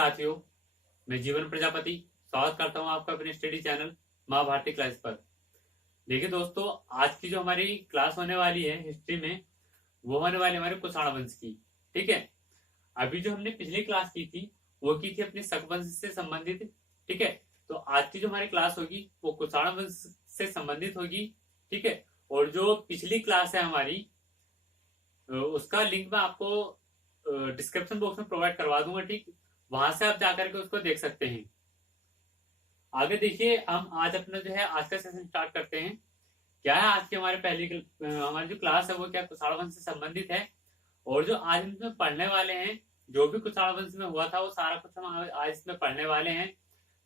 साथियों, मैं जीवन प्रजापति स्वागत करता हूं आपका अपने स्टडी चैनल माँ भारती क्लास पर। देखिए दोस्तों, आज की जो हमारी क्लास होने वाली है हिस्ट्री में, वो होने वाली हमारे कुषाण वंश की। ठीक है, अभी जो हमने पिछली क्लास की थी वो की थी अपने शक वंश से संबंधित। ठीक है, तो आज की जो हमारी क्लास होगी वो कुषाण वंश से संबंधित होगी। ठीक है, और जो पिछली क्लास है हमारी उसका लिंक मैं आपको डिस्क्रिप्शन बॉक्स में प्रोवाइड करवा दूंगा। ठीक, वहां से आप जाकर के उसको देख सकते हैं। आगे देखिए, हम आज अपना जो है आज का सेशन स्टार्ट करते हैं। क्या है आज की हमारे हमारी जो क्लास है वो क्या कुषाण वंश से संबंधित है। और जो आज हम इसमें पढ़ने वाले हैं, जो भी कुषाण वंश में हुआ था वो सारा कुछ हम आज इसमें पढ़ने वाले हैं।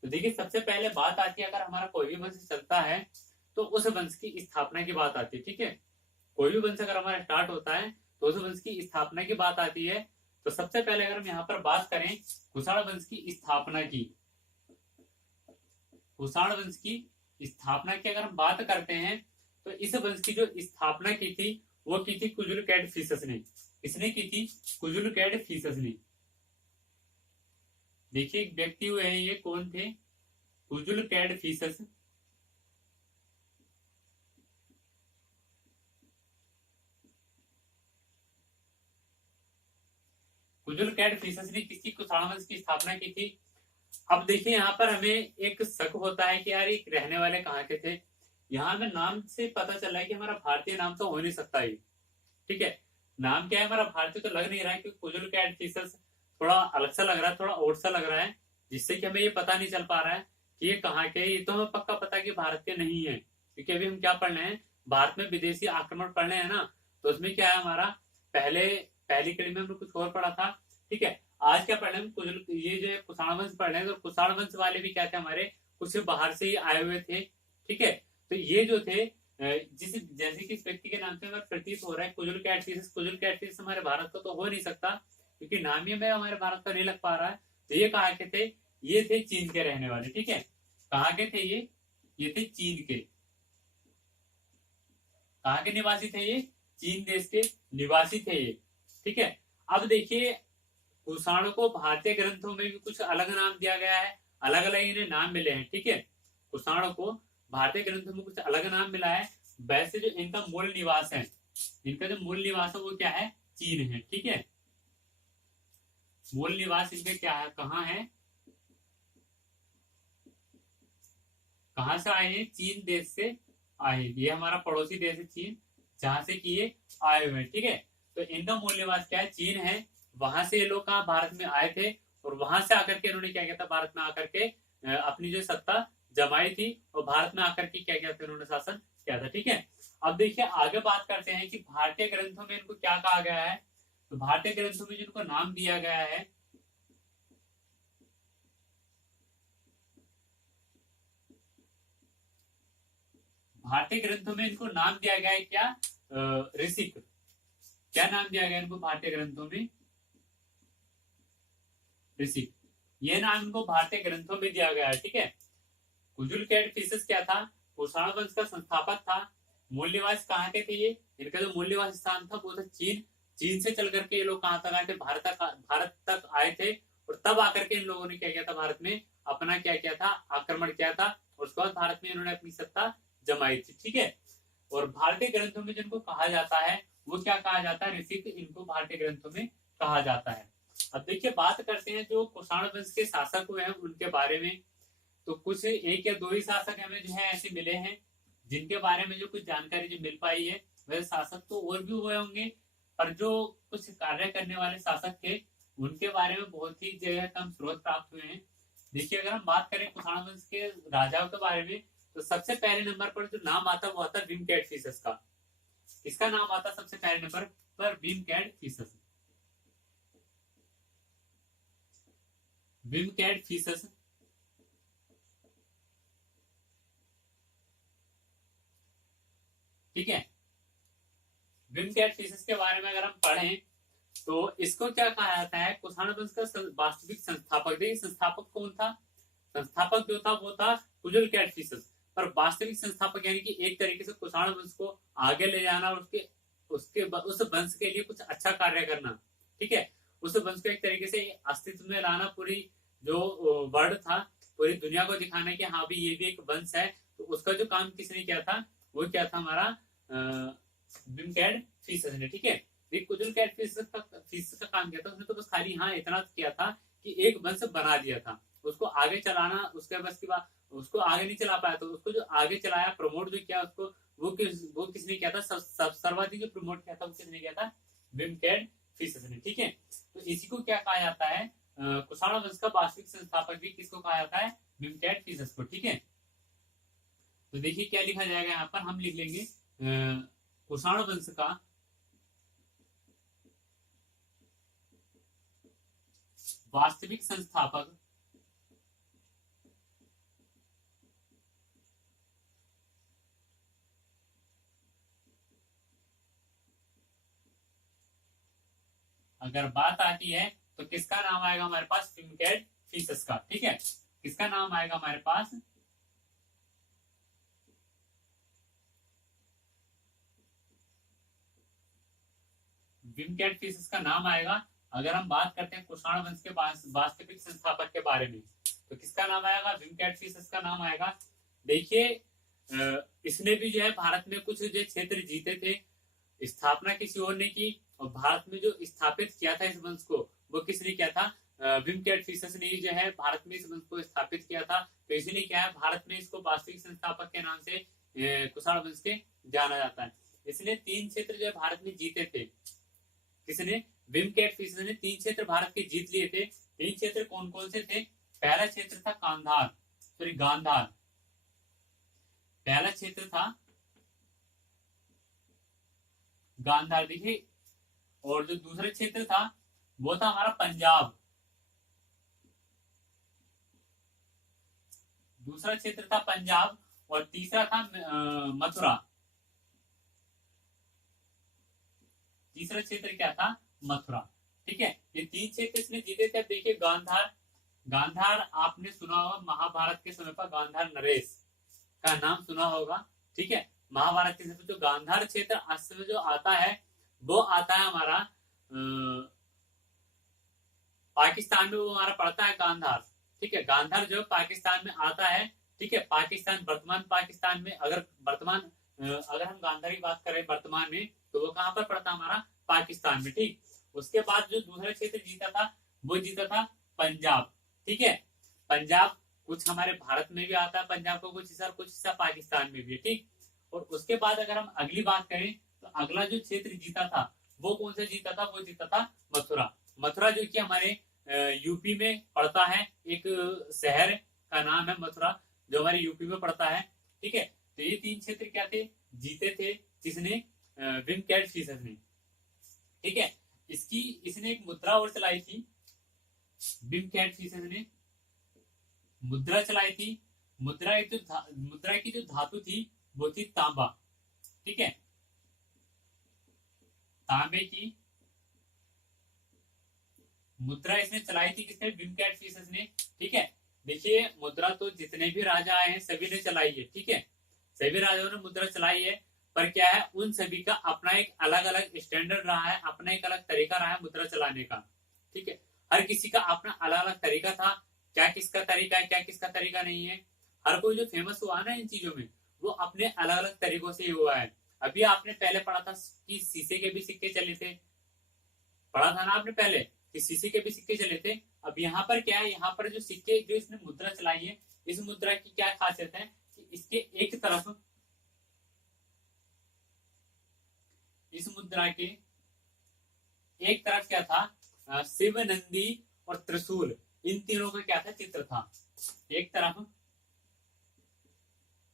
तो देखिए, सबसे पहले बात आती है, अगर हमारा कोई भी वंश चलता है तो उस वंश की स्थापना की बात आती है। ठीक है, कोई भी वंश अगर हमारा स्टार्ट होता है तो उस वंश की स्थापना की बात आती है। तो सबसे पहले अगर हम यहाँ पर बात करें कुषाण वंश की स्थापना की, कुषाण वंश की स्थापना की अगर हम बात करते हैं तो इस वंश की जो स्थापना की थी वो की थी कुजुल कैडफिसस ने। किसने की थी? कुजुल कैडफिसस ने। देखिए, एक व्यक्ति हुए हैं, ये कौन थे? कुजुल कैडफिसस। कुजुल कैडफिसस ने किसकी कुषाण वंश की स्थापना की थी? अब देखिए, यहाँ पर हमें एक शक होता है कि यार ये रहने वाले कहाँ के थे। यहाँ हमें नाम से पता चला है कि हमारा भारतीय नाम तो हो नहीं सकता ये। ठीक है, नाम क्या है हमारा भारतीय तो लग नहीं रहा है, क्योंकि कुजुल कैडफिसस थोड़ा अलग सा लग रहा है, थोड़ा ओड सा लग रहा है, जिससे कि हमें ये पता नहीं चल पा रहा है कि ये कहाँ के। ये तो हमें पक्का पता है कि भारत के नहीं है, क्योंकि अभी हम क्या पढ़ रहे हैं, भारत में विदेशी आक्रमण पढ़ रहे हैं ना। तो उसमें क्या है हमारा, पहली कड़ी में हमने कुछ और पढ़ा था। ठीक है, आज क्या पढ़ रहे हैं, कुजुल ये जो कुषाण वंश पढ़ रहे हैं। तो कुषाण वंश वाले भी क्या थे हमारे, कुछ बाहर से ही आए हुए थे। ठीक है, तो ये जो थे जिस जैसे कि इस व्यक्ति के नाम से हमें प्रतीत हो रहा है कुजुल कैडफिसस। कुजुल कैडफिसस हमारे भारत का तो हो नहीं सकता, क्योंकि नाम ही हमें हमारे भारत का नहीं लग पा रहा है। तो ये कहाँ के थे? ये थे चीन के रहने वाले। ठीक है, कहाँ के थे ये थे चीन के। कहाँ के निवासी थे ये? चीन देश के निवासी थे ये। ठीक है, अब देखिए, कुषाणों को भारतीय ग्रंथों में भी कुछ अलग नाम दिया गया है, अलग अलग इन्हें नाम मिले हैं। ठीक है, कुषाणों को भारतीय ग्रंथों में कुछ अलग नाम मिला है। वैसे जो इनका मूल निवास है, इनका जो मूल निवास है वो क्या है? चीन है। ठीक है, मूल निवास इनका क्या है, कहाँ है, कहां से आए हैं? चीन देश से आए। ये हमारा पड़ोसी देश है चीन, जहां से कि ये आए हुए हैं। ठीक है, तो इनका मूल निवास क्या है? चीन है। वहां से ये लोग कहा भारत में आए थे, और वहां से आकर के इन्होंने क्या किया था, भारत में आकर के अपनी जो सत्ता जमाई थी, और भारत में आकर के क्या किया था, इन्होंने शासन किया था। ठीक है, अब देखिए आगे बात करते हैं कि भारतीय ग्रंथों में इनको क्या कहा गया है। तो भारतीय ग्रंथों में जिनको नाम दिया गया है, भारतीय ग्रंथों में इनको नाम दिया गया है क्या? ऋषिक। क्या नाम दिया गया इनको भारतीय ग्रंथों में? ऋषिक। ये नाम इनको भारतीय ग्रंथों में दिया गया है। ठीक है, कुजुल कैडफिसस क्या था? कुषाण वंश का संस्थापक था। मूल निवास कहाँ के थे ये? इनका जो मूल निवास स्थान था वो था चीन। चीन से चल करके ये लोग कहाँ तक आए थे? भारत तक आए थे, और तब आकर के इन लोगों ने क्या किया था, भारत में अपना क्या किया था, आक्रमण किया था, और उसके बाद भारत में इन्होंने अपनी सत्ता जमाई थी। ठीक है, और भारतीय ग्रंथों में जिनको कहा जाता है वो क्या कहा जाता है? ऋषिक। इनको भारतीय ग्रंथों में कहा जाता है। अब देखिए, बात करते हैं जो कुषाण वंश के शासक हुए हैं उनके बारे में। तो कुछ एक या दो ही शासक हमें जो है ऐसे मिले हैं जिनके बारे में जो कुछ जानकारी जो मिल पाई है। वैसे शासक तो और भी हुए होंगे, पर जो कुछ कार्य करने वाले शासक थे उनके बारे में बहुत ही जो है कम स्रोत प्राप्त हुए हैं। देखिए, अगर हम बात करें कुषाण वंश के राजाओं के बारे में, तो सबसे पहले नंबर पर जो नाम आता है वो आता है भीम कैडफिसस का। किसका नाम आता है सबसे पहले नंबर पर? भीम कैडफिसस। भीम कैडफिसस। ठीक है, भीम कैडफिसस के बारे में अगर हम पढ़ें तो इसको क्या कहा जाता है, कुषाण वंश का वास्तविक संस्थापक। देखिए, संस्थापक कौन था? संस्थापक जो था वो था कुजुल कैडफिसस, पर वास्तविक संस्थापक यानी कि एक तरीके से कुषाण वंश को आगे ले जाना और उसके उसके उस वंश के लिए कुछ अच्छा कार्य करना। ठीक है, उस वंश को एक तरीके से अस्तित्व में लाना, पूरी जो वर्ड था पूरी दुनिया को दिखाना कि हाँ भी ये भी एक वंश है, तो उसका जो काम किसने किया था, वो क्या था हमारा बिमकैट फीसस ने। ठीक है, कुजुल कैट फीसस का काम किया था उसने, तो बस खाली हाँ इतना किया था कि एक वंश बना दिया था, उसको आगे चलाना उसके बस की बात, उसको आगे नहीं चला पाया, तो उसको जो आगे चलाया, प्रमोट जो किया उसको, वो किसने किया था, सर्वाधिक जो प्रमोट किया था वो किसने किया था, बिमकैट फीसस ने। ठीक है, तो इसी को क्या कहा जाता है, कुषाण वंश का वास्तविक संस्थापक भी किसको कहा जाता है, बिमकैट फीसस को। ठीक है, तो देखिए क्या लिखा जाएगा यहाँ पर, हम लिख लेंगे कुषाण वंश का वास्तविक संस्थापक अगर बात आती है तो किसका नाम आएगा हमारे पास, बिमकैट फीसस का। ठीक है, किसका नाम आएगा हमारे पास, विमकैट फीसस का नाम आएगा। अगर हम बात करते हैं कुषाण वंश के वास्तविक संस्थापक के बारे में, तो किसका नाम आएगा, विमकैट फीसस का नाम आएगा। देखिए इसने भी जो है भारत में कुछ जो क्षेत्र जीते थे, स्थापना किसी और ने की, और भारत में जो स्थापित किया था इस वंश को, वो किसने किया था, विमकैट फीसस ने ही जो है भारत में इस वंश को स्थापित किया था। तो इसलिए क्या है, भारत में इसको वास्तविक संस्थापक के नाम से कुषाण वंश के जाना जाता है। इसने 3 क्षेत्र जो है भारत में जीते थे, किसने, विमकैट फीसस ने 3 क्षेत्र भारत के जीत लिए थे। 3 क्षेत्र कौन कौन से थे, पहला क्षेत्र था कांधार, सॉरी गांधार, पहला क्षेत्र था गांधार। देखिए, और जो दूसरा क्षेत्र था वो था हमारा पंजाब, दूसरा क्षेत्र था पंजाब, और तीसरा था मथुरा, तीसरा क्षेत्र क्या था, मथुरा। ठीक है, ये 3 क्षेत्र इसने जीते थे। देखिए गांधार, गांधार आपने सुना होगा महाभारत के समय पर, गांधार नरेश का नाम सुना होगा। ठीक है, महाभारत के समय जो गांधार क्षेत्र अस्त में जो आता है, वो आता है हमारा पाकिस्तान में, वो हमारा पड़ता है गांधार। ठीक है, गांधार जो पाकिस्तान में आता है। ठीक है, पाकिस्तान, वर्तमान पाकिस्तान में, अगर हम गांधार की बात करें वर्तमान में, तो वो कहां पर पड़ता है, हमारा पाकिस्तान में। ठीक, उसके बाद जो दूसरा क्षेत्र जीता था, वो जीता था पंजाब। ठीक है, पंजाब कुछ हमारे भारत में भी आता है पंजाब को कुछ हिस्सा, कुछ हिस्सा पाकिस्तान में भी है। ठीक, और उसके बाद अगर हम अगली बात करें, तो अगला जो क्षेत्र जीता था वो कौन सा जीता था, वो जीता था मथुरा। मथुरा जो कि हमारे यूपी में पड़ता है, एक शहर का नाम है मथुरा, जो हमारे यूपी में पड़ता है। ठीक है, तो ये 3 क्षेत्र क्या थे, जीते थे, किसने, विमकैट फीसस ने। ठीक है, इसने एक मुद्रा और चलाई थी, विमकैट फीसस ने मुद्रा चलाई थी। मुद्रा की जो धातु थी वो थी तांबा। ठीक है, तांबे की मुद्रा इसने चलाई थी, किसने, विमकैट फीसस ने। ठीक है, देखिए मुद्रा तो जितने भी राजा आए हैं सभी ने चलाई है। ठीक है, सभी राजाओं ने मुद्रा चलाई है, पर क्या है, उन सभी का अपना एक अलग अलग स्टैंडर्ड रहा है, अपना एक अलग तरीका रहा है मुद्रा चलाने का। ठीक है, हर किसी का अपना अलग अलग तरीका था, क्या किसका तरीका है, क्या किसका तरीका नहीं है। हर कोई जो फेमस हुआ ना इन चीजों में, वो अपने अलग अलग तरीकों से ही हुआ है। अभी आपने पहले पढ़ा था कि शीशे के भी सिक्के चले थे, पढ़ा था ना आपने पहले कि शीशे के भी सिक्के चले थे। अब यहाँ पर क्या है, यहाँ पर जो सिक्के जो इसने मुद्रा चलाई है, इस मुद्रा की क्या खासियत है कि इसके एक तरफ, इस मुद्रा के एक तरफ क्या था, शिव, नंदी और त्रिशूल, इन तीनों का क्या था, चित्र था। एक तरफ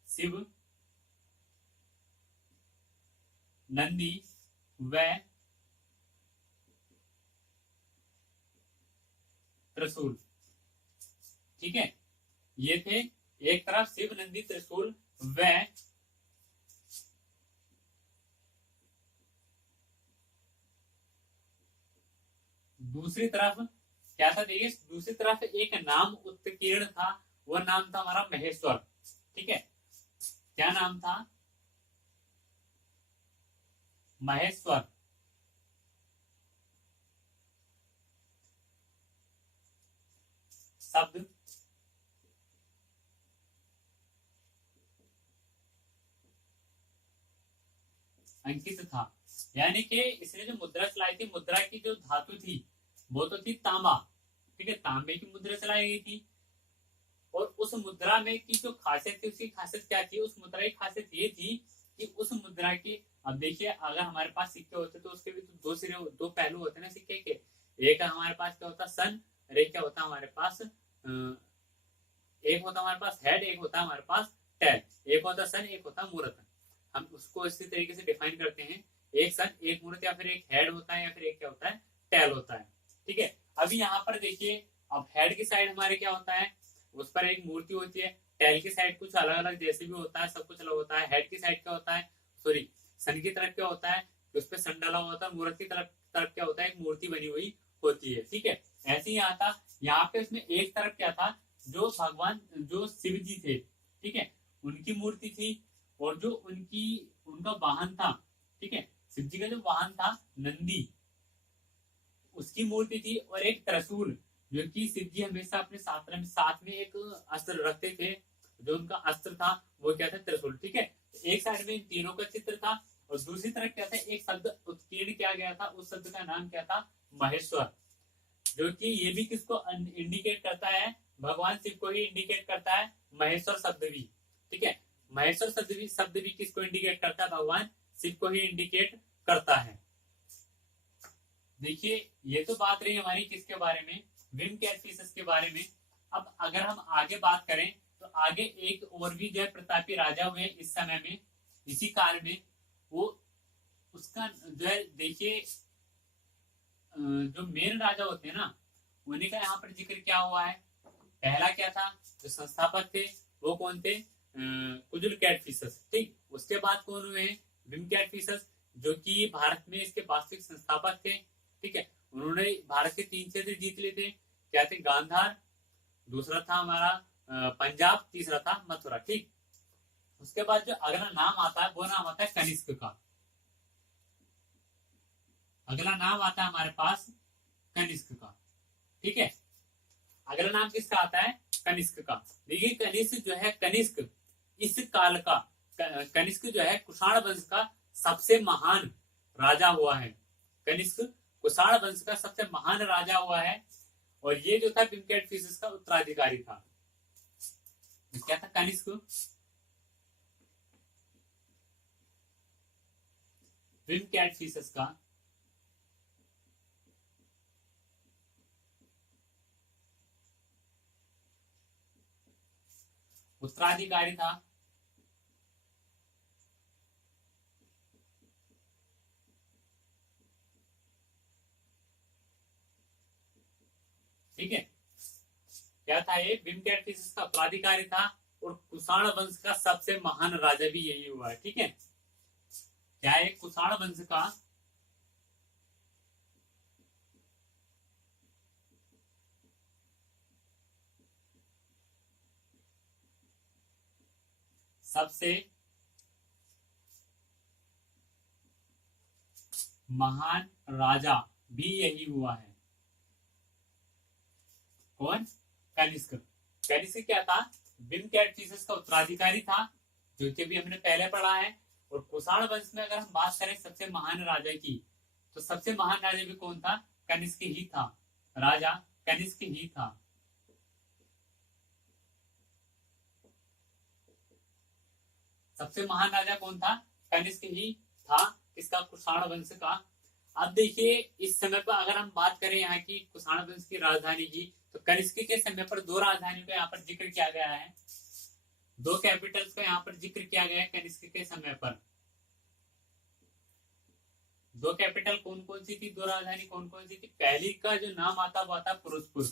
शिव, नंदी व त्रिशूल। ठीक है, ये थे, एक तरफ शिव, नंदी, त्रिशूल व दूसरी तरफ क्या था, देखिए दूसरी तरफ एक नाम उत्कीर्ण था, वो नाम था हमारा महेश्वर। ठीक है, क्या नाम था, महेश्वर। शब्द अंकित था। यानी कि इसने जो मुद्रा चलाई थी, मुद्रा की जो धातु थी वो तो थी तांबा, ठीक है, तांबे की मुद्रा चलाई गई थी। और उस मुद्रा में की जो खासियत थी, उसकी खासियत क्या थी, उस मुद्रा की खासियत ये थी कि उस मुद्रा की, अब देखिए अगर हमारे पास सिक्के होते तो उसके भी तो दो सिरे, दो पहलू होते हैं ना सिक्के के। एक हमारे पास क्या होता सन, और एक क्या होता हमारे पास एक होता हमारे पास हेड, एक होता हमारे पास टेल। एक होता सन, एक होता मूर्त। हम उसको इसी तरीके से डिफाइन करते हैं, एक सन, एक मूर्त, या फिर एक हेड होता है, या फिर एक क्या होता है, टेल होता है। ठीक है, अभी यहाँ पर देखिए, अब हेड की साइड हमारे क्या होता है, उस पर एक मूर्ति होती है। टेल की साइड कुछ अलग अलग जैसे भी होता है, सब कुछ अलग होता है। हेड की साइड क्या होता है, सॉरी, सन की तरफ क्या होता है, उस पर सन डाला होता है। मूर्त की तरफ तरफ क्या होता है, एक मूर्ति बनी हुई होती है। ठीक है, ऐसे ही यहाँ था, यहाँ पे उसमें एक तरफ क्या था, जो भगवान, जो शिव जी थे, ठीक है, उनकी मूर्ति थी। और जो उनका वाहन था, ठीक है, शिव जी का जो वाहन था नंदी, उसकी मूर्ति थी। और एक त्रिशूल, जो कि शिव जी हमेशा अपने साथ में एक अस्त्र रखते थे, जो उनका अस्त्र था वो क्या था, त्रिशूल। ठीक है, एक साइड में इन तीनों का चित्र था, और दूसरी तरफ क्या था, एक शब्द उत्कीर्ण किया गया था, उस शब्द का नाम क्या था, महेश्वर। जो कि ये भी किसको इंडिकेट करता है, भगवान शिव को ही इंडिकेट करता है, महेश्वर शब्द भी। ठीक है, महेश्वर शब्द भी किसको इंडिकेट करता है, भगवान शिव को ही इंडिकेट करता है। देखिए, ये तो बात रही हमारी किसके बारे में, विम कैटफिशेस के बारे में। अब अगर हम आगे बात करें तो आगे एक और भी जो है प्रतापी राजा हुए इस समय में, इसी काल में। वो उसका जो है देखिए, जो मेन राजा होते हैं ना, उन्हीं का यहाँ पर जिक्र क्या हुआ है। पहला क्या था, जो संस्थापक थे वो कौन थे, कुजुल कैटफिशेस। ठीक, उसके बाद कौन हुए हैं, विम कैटफिशेस, जो कि भारत में इसके वास्तविक संस्थापक थे। ठीक है, उन्होंने भारत के 3 क्षेत्र जीत लिए थे। क्या थे, गांधार, दूसरा था हमारा पंजाब, तीसरा था मथुरा। ठीक, उसके बाद जो अगला नाम आता है वो नाम आता है कनिष्क का। अगला नाम आता है हमारे पास कनिष्क का। ठीक है, अगला नाम किसका आता है, कनिष्क का। देखिए, कनिष्क जो है, कनिष्क इस काल का, कनिष्क जो है कुषाण वंश का सबसे महान राजा हुआ है। कनिष्क कुषाण वंश का सबसे महान राजा हुआ है। और ये जो था विम कैटफिशेस का उत्तराधिकारी था। क्या था, कनिष्क विम कैटफिशेस का उत्तराधिकारी था। ठीक है, क्या था ये, विम कैटफिशेस का उत्तराधिकारी था। और कुषाण वंश का सबसे महान राजा भी यही हुआ है। ठीक है, क्या है, कुषाण वंश का सबसे महान राजा भी यही हुआ है। कौन, कनिष्क। कनिष्क क्या था, विम कैटफिशेस का उत्तराधिकारी था, जो कि भी हमने पहले पढ़ा है। और कुषाण वंश में अगर हम बात करें सबसे महान राजा की, तो सबसे महान राजा भी कौन था, कनिष्क ही था। राजा कनिष्क ही था। सबसे महान राजा कौन था, कनिष्क ही था। इसका कुषाण वंश का। अब देखिए, इस समय पर अगर हम बात करें यहाँ की कुषाण वंश की राजधानी की, तो कनिष्क के समय पर 2 राजधानियों का यहाँ पर जिक्र किया गया है। 2 कैपिटल्स का यहाँ पर जिक्र किया गया है कनिष्क के समय पर। 2 कैपिटल कौन कौन सी थी, 2 राजधानी कौन कौन सी थी। पहली का जो नाम आता वो आता फिरोजपुर।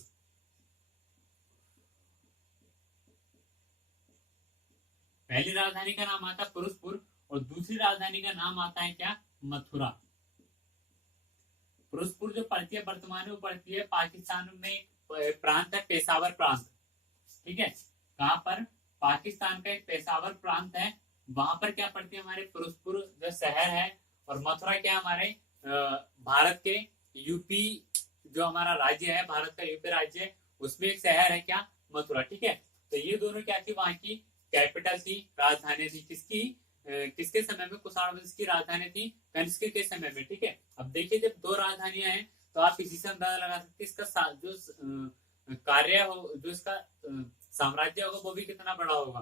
पहली राजधानी का नाम आता फिरोजपुर, और दूसरी राजधानी का नाम आता है क्या, मथुरा। फिरोजपुर जो पड़ती है वर्तमान में, वो पड़ती है पाकिस्तान में, एक प्रांत है पेशावर प्रांत। ठीक है, कहां पर, पाकिस्तान का एक पेशावर प्रांत है, वहां पर क्या पड़ती है, हमारे फिरोजपुर जो शहर है। और मथुरा क्या, हमारे भारत के यूपी, जो हमारा राज्य है, भारत का यूपी राज्य है, उसमें एक शहर है क्या, मथुरा। ठीक है, तो ये दोनों क्या थी, वहां की कैपिटल थी, राजधानी थी। किसकी, किसके समय में कुषाण वंश की राजधानी थी, कनिष्क के समय में। ठीक है, अब देखिए जब दो राजधानियां हैं तो आप इसी से अंदाजा लगा सकते हैं इसका जो कार्य हो, जो इसका साम्राज्य होगा वो भी कितना बड़ा होगा,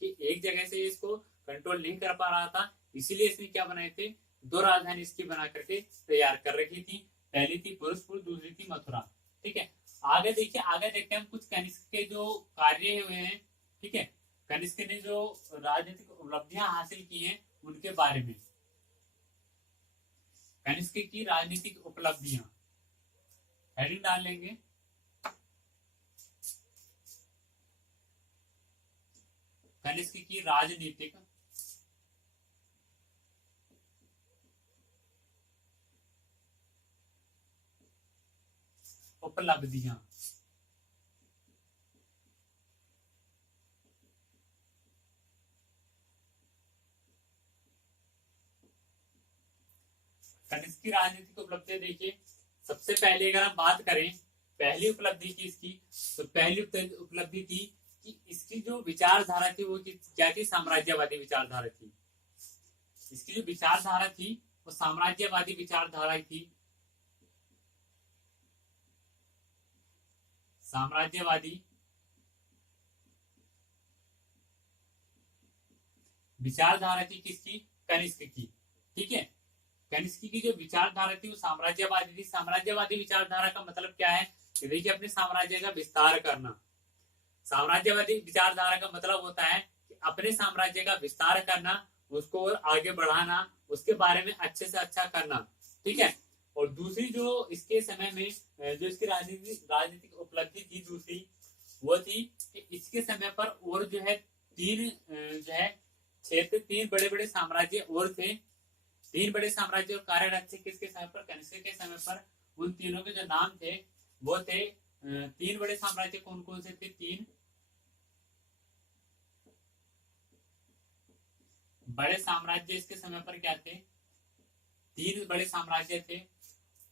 कि एक जगह से इसको कंट्रोल नहीं कर पा रहा था, इसीलिए इसने क्या बनाए थे, दो राजधानी इसकी बना करके तैयार कर रखी थी। पहली थी पुरुषपुर, दूसरी थी मथुरा। ठीक है, आगे देखिए, आगे देखते हैं हम कुछ कनिष्क के जो कार्य हुए हैं। ठीक है, कनिष्क ने जो राजनीतिक उपलब्धियां हासिल की हैं उनके बारे में। कनिष्क की राजनीतिक उपलब्धियां हेडिंग डाल लेंगे, कनिष्क की राजनीतिक उपलब्धियां। कनिष्क की राजनीतिक उपलब्धियां देखिए, सबसे पहले अगर हम बात करें पहली उपलब्धि की इसकी, तो पहली उपलब्धि थी कि इसकी जो विचारधारा थी वो क्या थी, साम्राज्यवादी विचारधारा थी। इसकी जो विचारधारा थी वो साम्राज्यवादी विचारधारा थी, साम्राज्यवादी विचारधारा थी किसकी, कनिष्क की। ठीक है, कनिष्क की जो विचारधारा थी वो साम्राज्यवादी थी। साम्राज्यवादी विचारधारा का मतलब क्या है कि देखिए अपने साम्राज्य का विस्तार करना। साम्राज्यवादी विचारधारा का मतलब होता है कि अपने साम्राज्य का विस्तार करना, उसको और आगे बढ़ाना, उसके बारे में अच्छे से अच्छा करना। ठीक है, और दूसरी जो इसके समय में जो इसकी राजनीतिक उपलब्धि थी दूसरी, वो थी कि इसके समय पर और जो है तीन जो है क्षेत्र, तीन बड़े बड़े साम्राज्य और थे। तीन बड़े साम्राज्य और कार्यरत थे किसके समय पर, कनिष्क के समय पर। उन तीनों के जो नाम थे वो थे, तीन बड़े साम्राज्य कौन कौन से थे, तीन बड़े साम्राज्य इसके समय पर क्या थे, तीन बड़े साम्राज्य थे।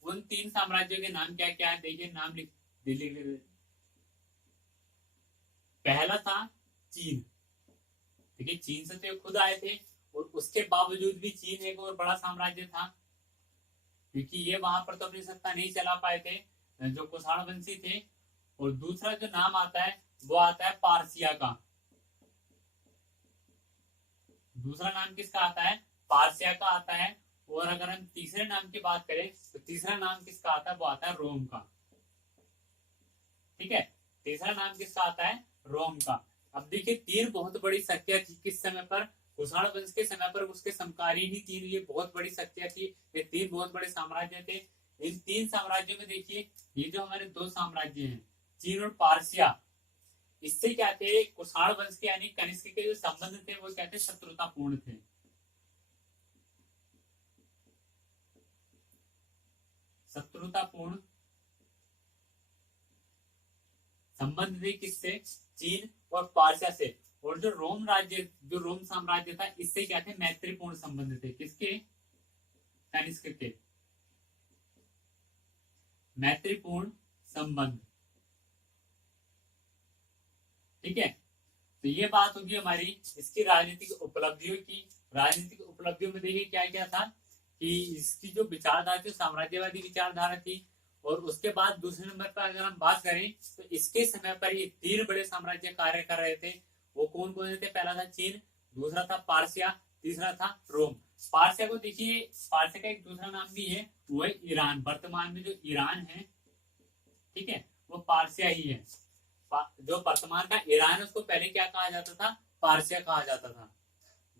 उन तीन साम्राज्यों के नाम क्या क्या है, देखिए नाम लिख दिल्ली। पहला था चीन। देखिए चीन से तो खुद आए थे, और उसके बावजूद भी चीन एक और बड़ा साम्राज्य था, क्योंकि ये वहां पर तो अपनी सत्ता नहीं चला पाए थे जो कुषाण वंशी थे। और दूसरा जो नाम आता है वो आता है पारसिया का। दूसरा नाम किसका आता है, पारसिया का आता है। और अगर हम तीसरे नाम की बात करें तो तीसरा नाम किसका आता है, वो आता है रोम का। ठीक है, तीसरा नाम किसका आता है, रोम का। अब देखिए तीन बहुत बड़ी शक्तियां थी किस समय पर, कुषाण वंश के समय पर। उसके समकारी ही तीन ये बहुत बड़ी शक्तियां थी, ये तीन बहुत बड़े साम्राज्य थे। इन तीन साम्राज्यों में देखिए ये जो हमारे दो साम्राज्य हैं, चीन और पारसिया, इससे क्या थे, कुषाण वंश के यानी कनिष्क के जो संबंध थे वो क्या थे, शत्रुतापूर्ण थे। शत्रुतापूर्ण संबंध थे किससे, चीन और पारसिया से। और जो रोम राज्य, जो रोम साम्राज्य था, इससे क्या थे, मैत्रीपूर्ण संबंध थे, किसके, कनिष्क के, मैत्रीपूर्ण संबंध। ठीक है, तो ये बात होगी हमारी इसकी राजनीतिक उपलब्धियों की। राजनीतिक उपलब्धियों में देखिए क्या क्या था, कि इसकी जो विचारधारा थी साम्राज्यवादी विचारधारा थी। और उसके बाद दूसरे नंबर पर अगर हम बात करें तो इसके समय पर ये तीन बड़े साम्राज्य कार्य कर रहे थे। वो कौन कौन से थे, पहला था चीन, दूसरा था पारसिया, तीसरा था रोम। पारसिया को देखिए, पारसिया का एक दूसरा नाम भी है, वो है ईरान। वर्तमान में जो ईरान है, ठीक है, वो पारसिया ही है। जो वर्तमान का ईरान है उसको पहले क्या कहा जाता था, पारसिया कहा जाता था।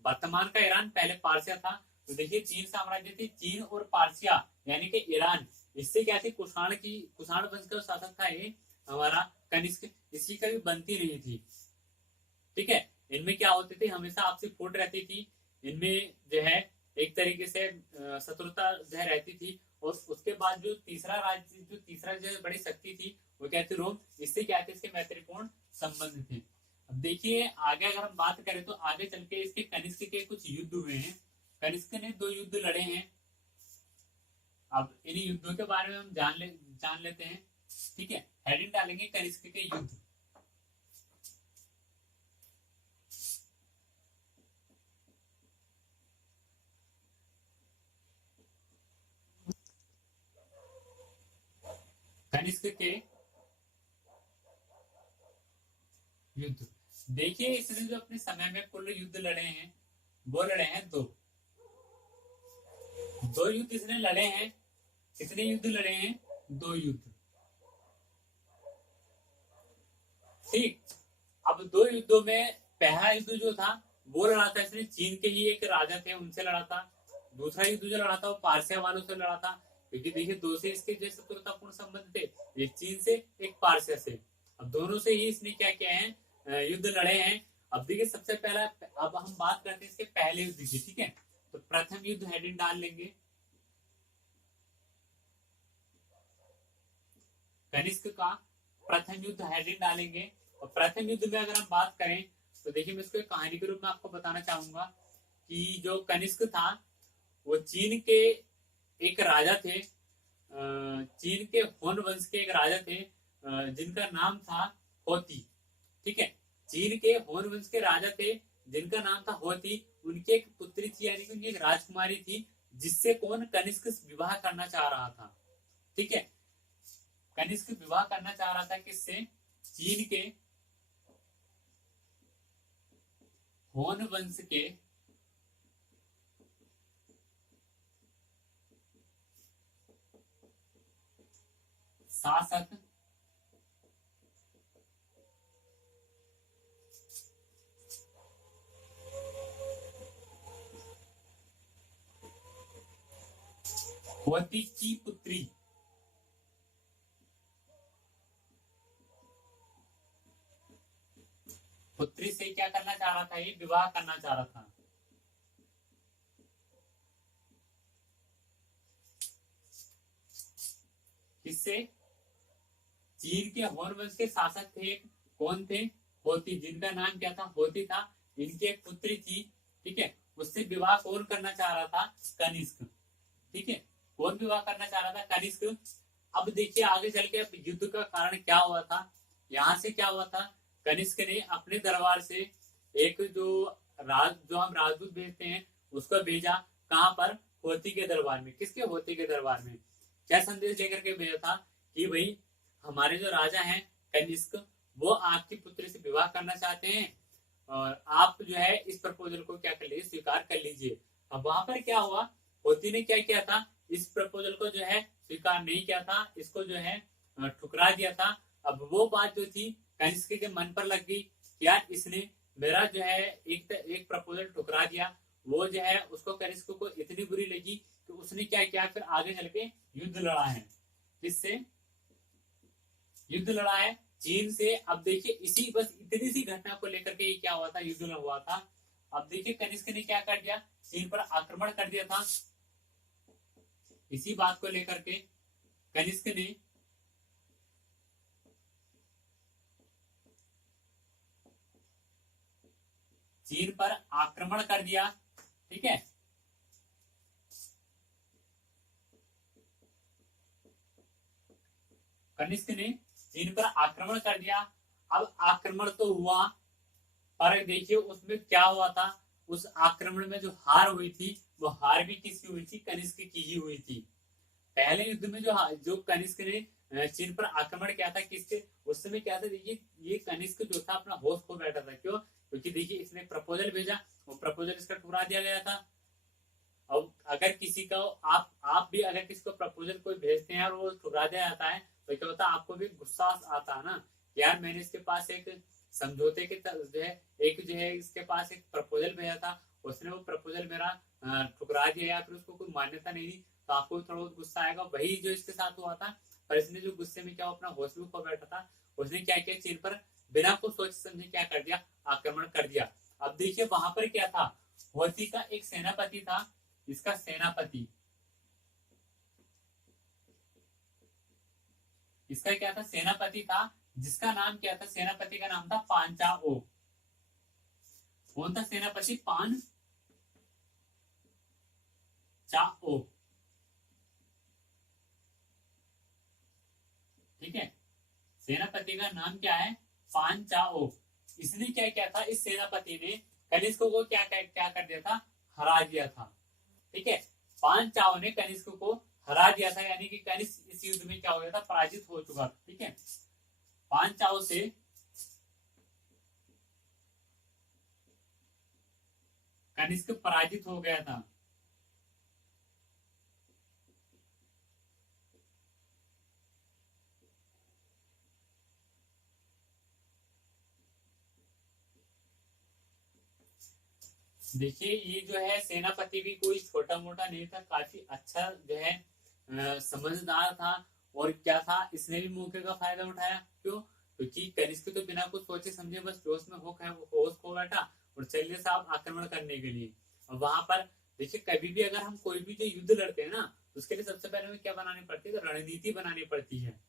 वर्तमान का ईरान पहले पारसिया था। तो देखिए तीन साम्राज्य थे, चीन और पारसिया यानी कि ईरान। इससे क्या थी, कुषाण वंश का शासक था ये हमारा कनिष्क, इसी का भी बनती रही थी। ठीक है, इनमें क्या होते थे, हमेशा आपसी फूट रहती थी। इनमें जो है एक तरीके से शत्रुता जो है रहती थी। और उसके बाद जो तीसरा राज्य, जो तीसरा जो बड़ी शक्ति थी वो क्या थी, रोम। इससे क्या थे, इसके मैत्रीपूर्ण संबंध थे। अब देखिए आगे अगर हम बात करें तो आगे चल के इसके कनिष्क के कुछ युद्ध हुए हैं। कनिष्क ने दो युद्ध लड़े हैं। अब इन युद्धों के बारे में हम जान लेते हैं। ठीक है, हेडिंग डालेंगे कनिष्क के युद्ध। कनिष्क के युद्ध। देखिए इसने जो अपने समय में कुल युद्ध लड़े हैं वो लड़े हैं दो युद्ध इसने लड़े हैं। कितने युद्ध लड़े हैं? 2 युद्ध। ठीक, अब 2 युद्धों में पहला युद्ध जो था वो लड़ा था इसने चीन के ही एक राजा थे उनसे लड़ा था। दूसरा युद्ध जो लड़ा था वो पारसिया वालों से लड़ा था, क्योंकि देखिए 2 से इसके जो शत्रुतापूर्ण संबंध थे, एक चीन से एक पारसिया से। अब दोनों से ही इसने क्या किया है, युद्ध लड़े हैं। अब देखिए सबसे पहला, अब हम बात करते हैं इसके पहले युद्ध की। ठीक है, तो प्रथम युद्ध हेडिंग डाल लेंगे कनिष्क का प्रथम युद्ध हेडिंग डालेंगे। और प्रथम युद्ध में अगर हम बात करें तो देखिए मैं इसको एक कहानी के रूप में आपको बताना चाहूंगा कि जो कनिष्क था वो चीन के एक राजा थे, चीन के होन वंश के एक राजा थे, जिनका नाम था होती। ठीक है, चीन के होन वंश के राजा थे जिनका नाम था होती। उनकी एक पुत्री थी, यानी कि उनकी एक राजकुमारी थी, जिससे कौन कनिष्क विवाह करना चाह रहा था। ठीक है, कनिष्क विवाह करना चाह रहा था किससे? चीन के होन वंश के शासक होती की पुत्री से क्या करना चाह रहा था? ये विवाह करना चाह रहा था। किससे? चीन के होन वंश के शासक थे, कौन थे? होती, जिनका नाम क्या था? होती था। इनकी एक पुत्री थी, ठीक है, उससे विवाह कौन करना चाह रहा था? कनिष्क। ठीक है, कौन विवाह करना चाह रहा था? कनिष्क। अब देखिए आगे चल के अब युद्ध का कारण क्या हुआ था। यहां से क्या हुआ था, कनिष्क ने अपने दरबार से एक जो हम राजदूत भेजते हैं उसको भेजा। कहां पर? होती के दरबार में। किसके? होती के दरबार में। क्या संदेश लेकर के भेजा था कि भाई हमारे जो राजा हैं कनिष्क, वो आपकी पुत्री से विवाह करना चाहते हैं और आप जो है इस प्रपोजल को क्या कर लीजिए, स्वीकार कर लीजिए। अब वहां पर क्या हुआ, होती ने क्या किया था, इस प्रपोजल को जो है स्वीकार नहीं किया था, इसको जो है ठुकरा दिया था। अब वो बात जो थी कनिष्क के मन पर लग गई, यार इसने मेरा जो है एक प्रपोजल ठुकरा दिया। वो जो है उसको कनिष्क को इतनी बुरी लगी कि उसने क्या किया, फिर आगे चल के युद्ध लड़ा है। किससे युद्ध लड़ा है? चीन से। अब देखिए इसी बस इतनी सी घटना को लेकर के ये क्या हुआ था, युद्ध हुआ था। अब देखिए कनिष्क ने क्या कर दिया, चीन पर आक्रमण कर दिया था। इसी बात को लेकर के कनिष्क ने चीन पर आक्रमण कर दिया। ठीक है, कनिष्क ने चीन पर आक्रमण कर दिया। अब आक्रमण तो हुआ, पर देखिए उसमें क्या हुआ था, उस आक्रमण में जो हार हुई थी वो हार भी किसकी हुई थी? कनिष्क की ही हुई थी। पहले युद्ध में जो कनिष्क ने चीन पर आक्रमण किया था, किसके? उस समय क्या था, देखिए ये कनिष्क जो था अपना होश खो बैठा था। क्यों? क्योंकि देखिए इसने प्रपोजल भेजा, वो प्रपोजल इसका ठुकरा दिया गया था। अब अगर किसी को आप भी अगर किसी को प्रपोजल कोई भेजते हैं और वो ठुकरा दिया जाता है तो क्या होता है, आपको भी गुस्सा आता है ना, यार मैंने इसके पास एक समझौते के जो है इसके पास एक प्रपोजल भेजा था, उसने वो प्रपोजल मेरा ठुकरा दिया या फिर उसको कोई मान्यता नहीं दी, तो आपको भी थोड़ा बहुत गुस्सा आएगा। वही जो इसके साथ हुआ था, पर इसने जो गुस्से में क्या अपना होश भी खो बैठा था, उसने क्या किया, चीन पर बिना कुछ सोच समझे क्या कर दिया, आक्रमण कर दिया। अब देखिए वहां पर क्या था, होती का एक सेनापति था, इसका सेनापति, इसका क्या था, सेनापति था, जिसका नाम क्या था, सेनापति का नाम था पांचाओ। कौन था सेनापति? पान चाओ। ठीक है, सेनापति का नाम क्या है? पांचाओ। इसने क्या किया था? इस सेनापति ने कनिष्क को क्या क्या कर दिया था? हरा दिया था। ठीक है, पांचाओ ने कनिष्क को हरा दिया था, यानी कि कनिष्क इस युद्ध में क्या हो गया था? पराजित हो चुका था। ठीक है, पांचाओ से कनिष्क पराजित हो गया था। देखिए, ये जो है सेनापति भी कोई छोटा मोटा नहीं था, काफी अच्छा जो है समझदार था। और क्या था, इसने भी मौके का फायदा उठाया। क्यों? क्योंकि कनिष्क तो बिना कुछ सोचे समझे बस जोश में होश खो बैठा और चलिए साहब आक्रमण करने के लिए। और वहां पर देखिए, कभी भी अगर हम कोई भी जो युद्ध लड़ते हैं ना, तो उसके लिए सबसे पहले हमें क्या बनानी पड़ती है? तो रणनीति बनानी पड़ती है।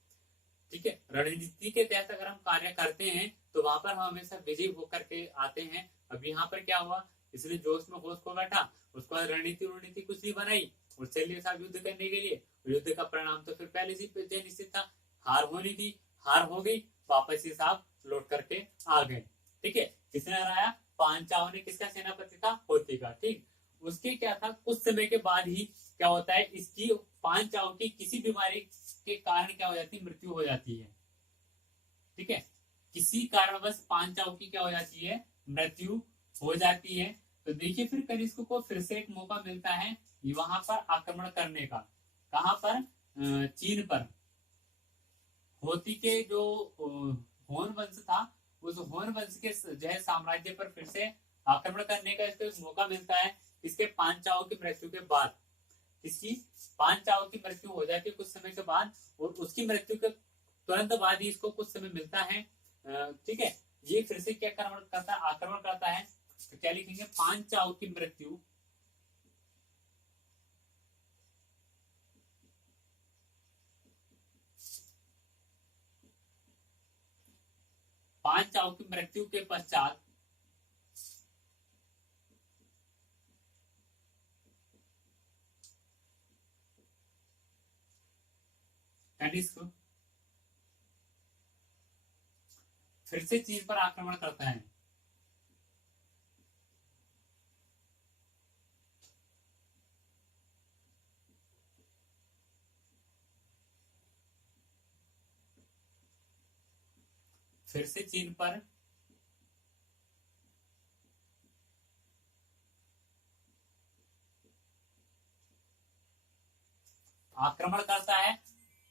ठीक है, रणनीति के तहत अगर हम कार्य करते हैं तो वहां पर हम हमेशा विजयी होकर के आते हैं। अब यहाँ पर क्या हुआ? इसलिए जोश में होश को बैठा, उसके बाद रणनीति रणनीति कुछ नहीं बनाई और चलिए साहब युद्ध करने के लिए। युद्ध का परिणाम तो फिर पहले से ही निश्चित था, हार होनी थी, हार हो गई, वापस ही साहब लौट करके आ गए। ठीक है, किसने हराया? पांचाओं ने। किसका सेनापति था? होती का। ठीक, उसके क्या था, कुछ समय के बाद ही क्या होता है, इसकी पांचाओं की किसी बीमारी के कारण क्या हो जाती है? मृत्यु हो जाती है। ठीक है, किसी कारणवश पांचाओं की क्या हो जाती है? मृत्यु हो जाती है। तो देखिए, फिर कनिष्क को फिर से एक मौका मिलता है वहां पर आक्रमण करने का। कहां पर? चीन पर। होती के जो होन वंश था, उस होन वंश के जो है साम्राज्य पर फिर से आक्रमण करने का इसको एक मौका मिलता है। इसके पांचाओं की मृत्यु के बाद। इसकी पांचाओं की मृत्यु हो जाती है कुछ समय के बाद, और उसकी मृत्यु के तुरंत बाद ही इसको कुछ समय मिलता है। ठीक है, ये फिर से क्या करता है? आक्रमण करता है। तो क्या लिखेंगे? पांचाओं की मृत्यु। पांचाओं की मृत्यु के पश्चात कनिष्क फिर से चीन पर आक्रमण करता है। फिर से चीन पर आक्रमण करता है।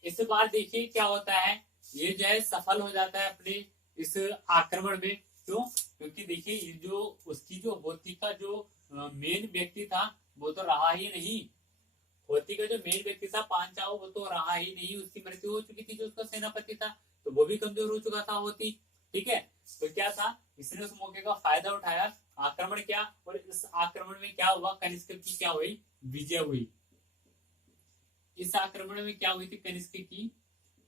इस बार देखिए क्या होता है, ये जो है सफल हो जाता है अपने इस आक्रमण में। क्यों? क्योंकि देखिए, ये जो उसकी जो होती का जो मेन व्यक्ति था, वो तो रहा ही नहीं। होती का जो मेन व्यक्ति था पांचाओ, वो तो रहा ही नहीं, उसकी मृत्यु हो चुकी थी। जो उसका सेनापति था, तो वो भी कमजोर हो चुका था होती। ठीक है, तो क्या था, इसने उस मौके का फायदा उठाया, आक्रमण किया, और इस आक्रमण में क्या हुआ? कनिष्क की क्या हुई? विजय हुई। इस आक्रमण में क्या हुई थी? कनिष्क की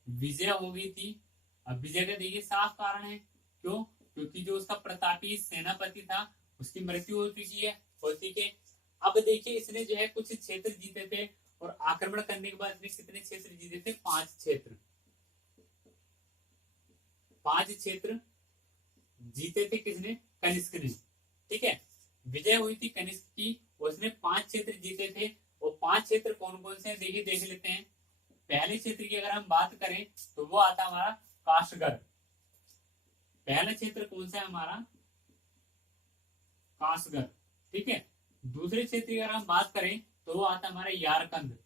विजय हो गई थी। अब विजय का देखिए साफ कारण है। क्यों? क्योंकि जो उसका प्रतापी सेनापति था, उसकी मृत्यु हो चुकी है होती के। अब देखिए, इसने जो है कुछ क्षेत्र जीते थे, और आक्रमण करने के बाद इसने कितने क्षेत्र जीते थे? 5 क्षेत्र। 5 क्षेत्र जीते थे किसने? कनिष्क ने। ठीक है, विजय हुई थी कनिष्क की, उसने 5 क्षेत्र जीते थे। वो 5 क्षेत्र कौन कौन से हैं? देखिए, देख लेते हैं। पहले क्षेत्र की अगर हम बात करें तो वो आता हमारा काशगर। पहला क्षेत्र कौन सा है हमारा? काशगर। ठीक है, दूसरे क्षेत्र की अगर हम बात करें तो वो आता है हमारा यारकंद।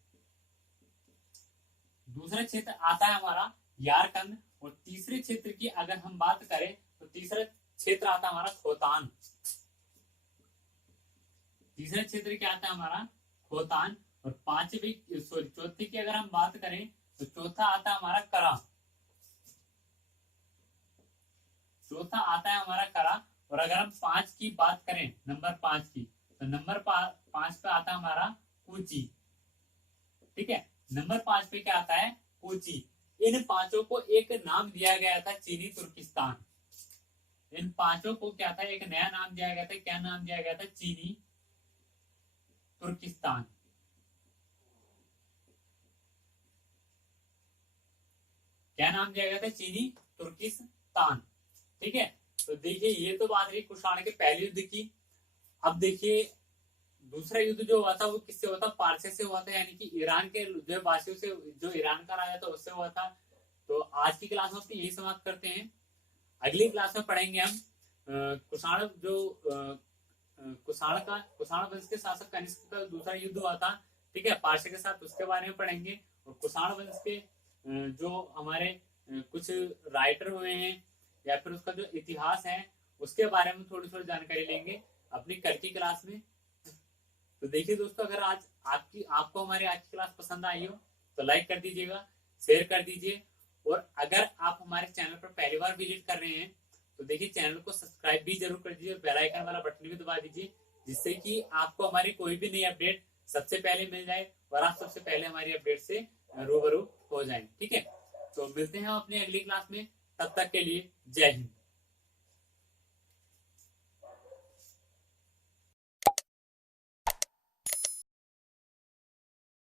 दूसरा क्षेत्र आता है हमारा यारकंद। और तीसरे क्षेत्र की अगर हम बात करें तो तीसरा क्षेत्र आता है हमारा खोतान। तीसरा क्षेत्र क्या आता है हमारा? खोतान। और पांचवी सॉरी चौथे की अगर हम बात करें तो चौथा आता है हमारा करा। चौथा आता है हमारा करा। और अगर हम 5 की बात करें, नंबर 5 की, तो नंबर 5 पे आता है हमारा कोची। ठीक है, नंबर 5 पे क्या आता है? कोची। इन पांचों को एक नाम दिया गया था, चीनी तुर्किस्तान। इन पांचों को क्या था? एक नया नाम दिया गया था। क्या नाम दिया गया था? चीनी तुर्किस्तान। क्या नाम दिया गया था? चीनी तुर्किस्तान। ठीक है, तो देखिए ये तो बात रही कुषाण के पहले युद्ध की। अब देखिए दूसरा युद्ध जो हुआ था वो किससे हुआ था? पारसे से हुआ था, यानी कि ईरान के जो वासियों से, जो ईरान का राजा था उससे हुआ था। तो आज की क्लास में यही समाप्त करते हैं। अगली क्लास में पढ़ेंगे हम कुषाण कुषाण वंश के शासक कनिष्क का दूसरा युद्ध हुआ था, ठीक है, पारसे के साथ, उसके बारे में पढ़ेंगे। और कुषाण वंश के जो हमारे कुछ राइटर हुए हैं या फिर उसका जो इतिहास है उसके बारे में थोड़ी थोड़ी जानकारी लेंगे अपनी कल की क्लास में। तो देखिए दोस्तों, अगर आज आपको हमारी आज की क्लास पसंद आई हो तो लाइक कर दीजिएगा, शेयर कर दीजिए। और अगर आप हमारे चैनल पर पहली बार विजिट कर रहे हैं तो देखिए चैनल को सब्सक्राइब भी जरूर कर दीजिए और बेल आइकन वाला बटन भी दबा दीजिए, जिससे कि आपको हमारी कोई भी नई अपडेट सबसे पहले मिल जाए और आप सबसे पहले हमारी अपडेट से रूबरू हो जाएं। ठीक है, तो मिलते हैं अपनी अगली क्लास में, तब तक के लिए जय हिंद।